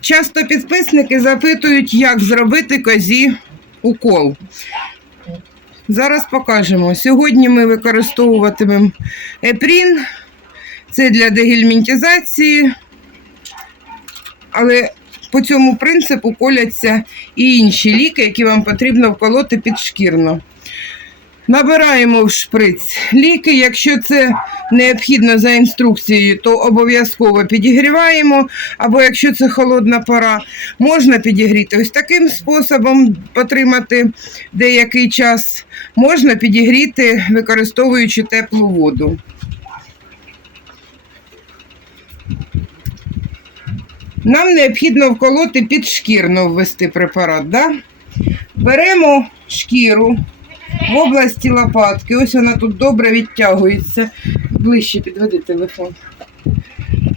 Часто підписники запитують, як зробити козі укол. Зараз покажемо. Сьогодні ми використовуватимемо епрін. Це для дегельмінтизації, але по цьому принципу коляться і інші ліки, які вам потрібно вколоти підшкірно. Набираємо в шприц ліки. Якщо це необхідно за інструкцією, то обов'язково підігріваємо. Або якщо це холодна пора, можна підігріти. Ось таким способом потримати деякий час. Можна підігріти, використовуючи теплу воду. Нам необхідно вколоти підшкірно ввести препарат. Да? Беремо шкіру в області лопатки. Ось вона тут добре відтягується. Ближче підведи телефон.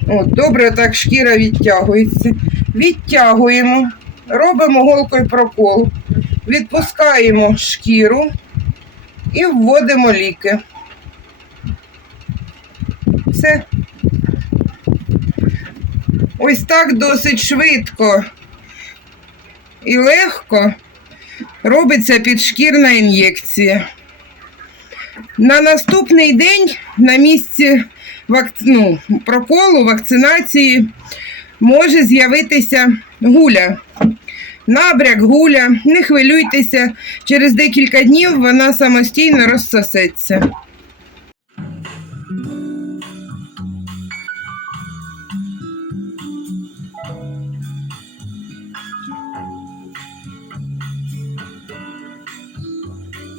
От, добре так шкіра відтягується. Відтягуємо, робимо голкою прокол, відпускаємо шкіру і вводимо ліки. Все. Ось так досить швидко і легко робиться підшкірна ін'єкція. На наступний день на місці вак... ну, проколу, вакцинації може з'явитися гуля. Набряк, гуля, не хвилюйтеся, через декілька днів вона самостійно розсосеться.